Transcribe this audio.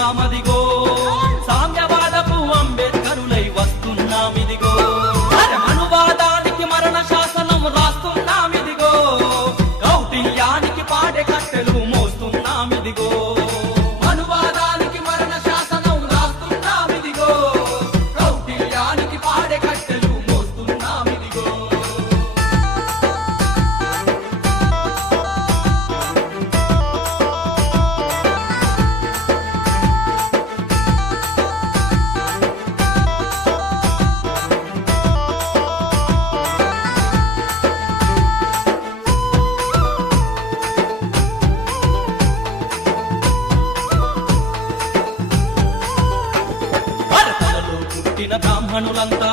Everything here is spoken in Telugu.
చేస్తామదిగో సామ్యవాదపు అంబేద్కరులై వస్తున్నామిదిగో అనువాదానికి మరణ శాసనం రాస్తున్నామిదిగో కౌటిల్యానికి పాడే కట్టెలు మోస్తున్నామిదిగో అనువాదానికి మరణ శాసనం రాస్తున్నామిదిగో కౌటిల్యానికి పాడే కట్టెలు మోస్తున్నామిదిగో బ్రాహ్మణులంతా